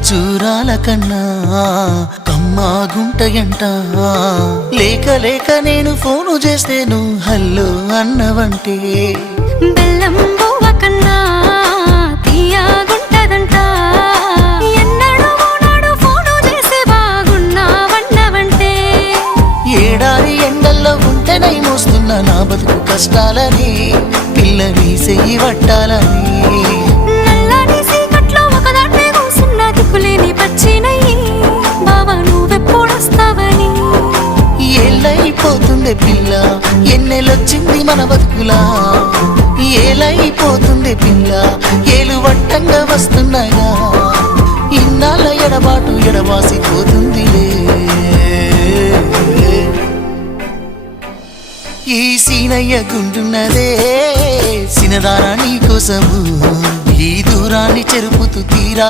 ఖర్జూరాల కన్నా కమ్మాగుంటయంట. లేక లేక నేను ఫోను చేస్తే నువ్వు హల్లో అన్నవంటే బెల్లం బువ్వ కన్నా తీయగుంటదంట. ఎన్నడూ నాడు ఫోను చేసి బాగున్నావన్నవంటే ఏడాది ఎండల్లో ఉంటేనై మోస్తున్నా నా బతుకు కష్టాలని పిల్లని చెయ్యి పట్టాలని. నల్లని సీకట్లో ఒకదాన్నే కూసున్న దిక్కులేని పచ్చినయ్యి బావా నువ్వెప్పుడొస్తావని. ఏళ్ళైపోతుందే పిల్ల ఎన్నెలొచ్చింది మన బతుకులా. ఏలైపోతుందే పిల్ల ఏలు వట్టంగా వస్తున్నాగా. ఇన్నాళ్ళ ఎడబాటు ఎడవాసిపోతుందిలే. ఈ సీనయ్య గుంటున్నదే సినదారా నీ కోసము. ఈ దూరాన్ని చెరుపుతూ తీరా